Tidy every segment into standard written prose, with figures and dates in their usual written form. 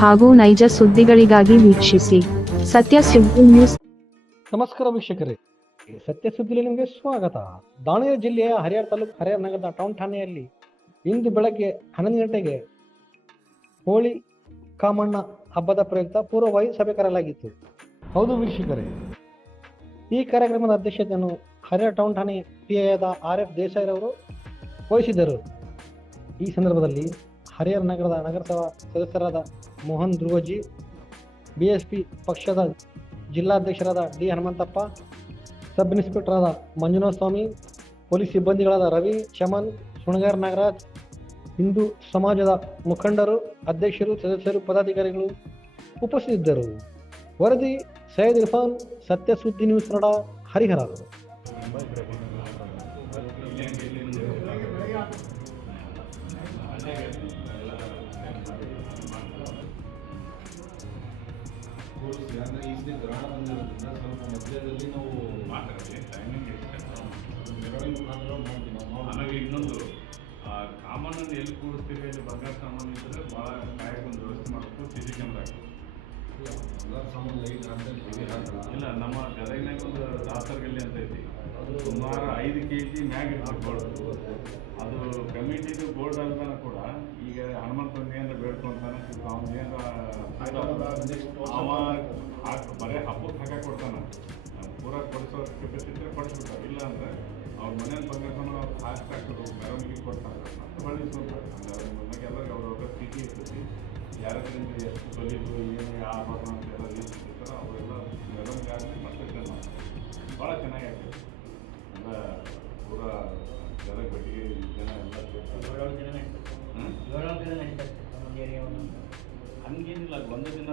ಹಾಗೂ ನೈಜ ಸುದ್ದಿಗಳಿಗಾಗಿ ವೀಕ್ಷಿಸಿ ಸತ್ಯ ಸುದ್ದಿ ನ್ಯೂಸ್. ನಮಸ್ಕಾರ ವೀಕ್ಷಕರೇ, ಸತ್ಯ ಸುದ್ದಿಯಲ್ಲಿ ನಿಮಗೆ ಸ್ವಾಗತ. ದಾವಣಗೆರೆ ಜಿಲ್ಲೆಯ ಹರಿಹರ ತಾಲೂಕು ಹರಿಹರ ನಗರದ ಟೌನ್ ಠಾಣೆಯಲ್ಲಿ ಇಂದು ಬೆಳಗ್ಗೆ 11 ಗಂಟೆಗೆ ಹೋಳಿ ಕಾಮಣ್ಣ ಹಬ್ಬದ ಪ್ರಯುಕ್ತ ಪೂರ್ವಭಾವಿ ಸಭೆ ಕರೆಯಲಾಗಿತ್ತು. ಹೌದು ವೀಕ್ಷಕರೇ, ಈ ಕಾರ್ಯಕ್ರಮದ ಅಧ್ಯಕ್ಷತೆಯನ್ನು ಹರಿಹರ ಟೌನ್ ಠಾಣೆ PI ಆದ RF ದೇಸಾಯಿರವರು ವಹಿಸಿದ್ದರು. ಈ ಸಂದರ್ಭದಲ್ಲಿ ಹರಿಹರ ನಗರದ ನಗರಸಭಾ ಸದಸ್ಯರಾದ ಮೋಹನ್ ಧ್ರುವಜಿ, BSP ಪಕ್ಷದ ಜಿಲ್ಲಾಧ್ಯಕ್ಷರಾದ D ಹನುಮಂತಪ್ಪ, ಸಬ್ ಇನ್ಸ್ಪೆಕ್ಟರ್ ಆದ ಮಂಜುನಾಥ ಸ್ವಾಮಿ, ಪೊಲೀಸ್ ಸಿಬ್ಬಂದಿಗಳಾದ ರವಿ, ಚಮನ್, ಸುಣಗಾರ್ ನಾಗರಾಜ್, ಹಿಂದೂ ಸಮಾಜದ ಮುಖಂಡರು, ಅಧ್ಯಕ್ಷರು, ಸದಸ್ಯರು, ಪದಾಧಿಕಾರಿಗಳು ಉಪಸ್ಥಿತರಿದ್ದರು. ವರದಿ ಸೈಯದ್ ಇರ್ಫಾನ್, ಸತ್ಯ ಸುದ್ದಿ ನ್ಯೂಸ್ ಕನ್ನಡ, ಹರಿಹರ. ಆಮೇಲೆ ಇನ್ನೊಂದು ಕಾಮನನ್ನು ಎಲ್ಲಿ ಕೂಡಿಸ್ತೀವಿ, ಅಲ್ಲಿ ಬಂಗಾರ ಸಾಮಾನು ಇದ್ದರೆ ಭಾಳ ಕಾಯಕ್ಕೊಂದು ವ್ಯವಸ್ಥೆ ಮಾಡಬೇಕು. CC ಕ್ಯಾಮ್ರಾ ಇಲ್ಲ, ನಮ್ಮ ಗದಗಿನಾಗ ಒಂದು ದಾಸರಗಲ್ಲಿ ಅಂತ ಐತಿ, ಅದು ಸುಮಾರು 5 kg ಮ್ಯಾಗ್ ಇರ್ತದೆ ಗೋಲ್ಡ್. ಅದು ಕಮಿಟಿದು ಗೋಲ್ಡ್ ಅಲ್ದಾನ ಕೂಡ ಈಗ ಹನುಮಂತನಿಗೆ ಏನಾರ ಬೇಡ್ಕೊಂತಾನೆ, ಅವ ಬರೀ ಹಬ್ಬಕ್ಕೆ ಹಾಕಿ ಕೊಡ್ತಾನೆ. ಪೂರ ಕೊಡಿಸೋ ಕೆಪಾಸಿಟಿ ಕೊಡಿಸ್ಬಿಡ್ತಾರೆ. ಇಲ್ಲ ಅಂದರೆ ಅವ್ರ ಮನೇಲಿ ಬಂಗಾರ ಸಾಮಾನು ಅವ್ರು ಹಾಕಿ ಹಾಕೋದು, ಮೆರವಣಿಗೆ ಕೊಡ್ತಾರೆ, ಮತ್ತೆ ಹೊಳ್ಳಿ ಸೋತಾರೆ. ನಮಗೆಲ್ಲ ಅವ್ರವ್ರ ಸ್ಥಿತಿ ಇರ್ತೈತಿ, ಯಾರಿಂದ ಎಷ್ಟು ತೊಲಿದು ಏನು ಆಭರಣ ಅಂತ ಎಲ್ಲ ಇರ್ತಾರೆ, ಅವರೆಲ್ಲ ಮೆರವಣಿಗೆ ಆಗಲಿ ಮತ್ತೆ ಮಾಡ್ತಾರೆ. ಭಾಳ ಚೆನ್ನಾಗಿ ಆಗ್ತದೆ. ಎಲ್ಲ ಪೂರ ಗದಗ ಬಟ್ಟಿಗೆ ಜನ ಎಲ್ಲ ಹಂಗೇನಿಲ್ಲ, ಒಂದು ದಿನ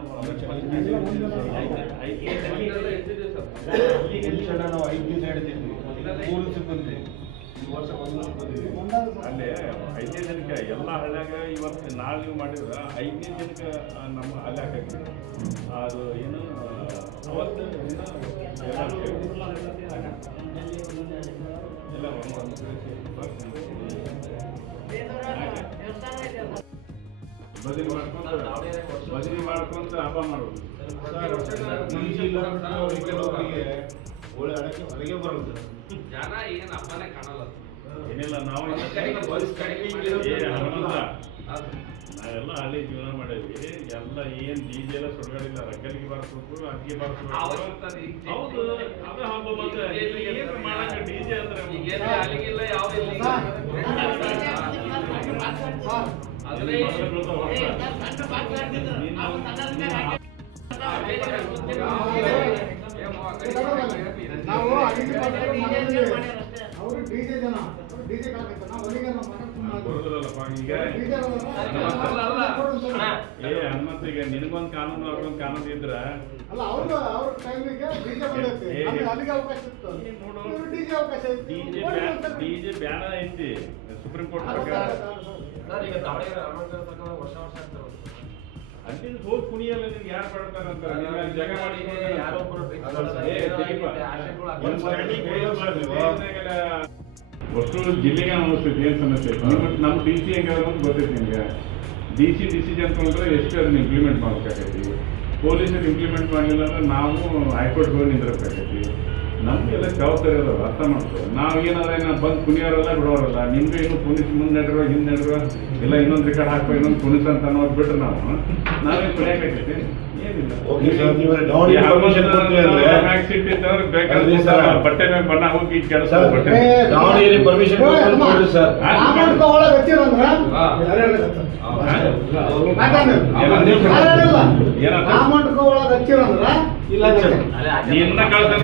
ಅಲ್ಲೇ 5ನೇ ದಿನಕ್ಕೆ ಎಲ್ಲ ಹಳ್ಳ್ಯಾಗ ಇವತ್ತು ನಾಳೆ ನೀವು ಮಾಡಿದ್ರೆ 5ನೇ ದಿನಕ್ಕೆ ನಮ್ಮ ಅಲ್ಲಿ ಹಾಕಿ ಅದು ಏನು ಅವತ್ತು ದಿನ ಎಲ್ಲ ಬದಲಿ ಮಾಡ್ಕೊಂತ ಹಬ್ಬ ಮಾಡೋದು. ಏನಿಲ್ಲ, ನಾವು ನಾವೆಲ್ಲ ಅಲ್ಲಿ ಜೀವನ ಮಾಡೇವಿ. ಎಲ್ಲ ಏನು DJ ಎಲ್ಲ ಸುಡ್ಗಾಡಿಲ್ಲ, ರಕ್ಕಲಿಗೆ ಬಾರಿಸ್ಬೇಕು, ಅಕ್ಕಿಗೆ ಬಾರಿಸ್ಬೇಕು. ಹೌದು, ಅದ ಹಬ್ಬ ಬಂದ್ರೆ ಮಾಡಕ್ಕೆ DJ ಅಂದ್ರೆ ಬರುದಿಲ್ಲಪ್ಪ. ಈಗ ಹನುಮಂತಿಗೆ ನಿನಗೊಂದು ಕಾನೂನು ಅವ್ರಿಗೊಂದು ಕಾನೂನು ಇದ್ರ DJ ಬ್ಯಾನ ಐತಿ ಸುಪ್ರೀಂ ಕೋರ್ಟ್ ಪ್ರಕಾರ. ಅಲ್ಲಿ ಹೋಗಿ ಕುಣಿಯಲ್ಲ, ನಿನ್ಗೆ ಯಾರು ಪಡ್ತಾರೆ ಅಂತ ಜಾಗ ಅಷ್ಟು ಜಿಲ್ಲೆಗೆ ಅನಿಸ್ತೈತಿ. ಏನು ಸಮಸ್ಯೆ ಐತಿ ನಮ್ಮ DC ಹೆಂಗಾದ್ರೆ ಅಂತ ಗೊತ್ತೈತಿ ನಿಮ್ಗೆ. DC ಡಿಸಿಷನ್ ತೊಗೊಂಡ್ರೆ ಎಷ್ಟು ಅದನ್ನ ಇಂಪ್ಲಿಮೆಂಟ್ ಮಾಡ್ಬೇಕಾಗೈತಿ. ಪೊಲೀಸರು ಇಂಪ್ಲಿಮೆಂಟ್ ಮಾಡಲಿಲ್ಲ ಅಂದ್ರೆ ನಾವು ಹೈಕೋರ್ಟ್ಗೆ ಹೋಗಿ ನಿಂದಿರ್ಬೇಕಾಗೈತಿ. ನಮಗೆಲ್ಲ ಜವಾಬ್ದಾರಿ ಅದಾವ, ಅರ್ಥ ಮಾಡ್ತೇವೆ. ನಾವು ಏನಾದ್ರೆ ಬಂದು ಕುಣಿಯೋರಲ್ಲ ಬಿಡೋರಲ್ಲ. ನಿಮ್ಗೆ ಇನ್ನೂ ಪೊಲೀಸ್ ಮುಂದೆ ನಡೆರೋ ಹಿಂದೆ ನಡೆರೋ ಇಲ್ಲ ಇನ್ನೊಂದು ರಿಕಾರ್ಡ್ ಹಾಕೋ ಇನ್ನೊಂದು ಪೊಲೀಸ್ ಅಂತ ಅನ್ನೋದು ಬಿಟ್ರೆ ನಾವೇ ಕುಣಿಯಾಕೈತಿ. ಬಟ್ಟೆ ಮೇಲೆ ಬಣ್ಣ ಹೋಗಿ ಕೆಲಸ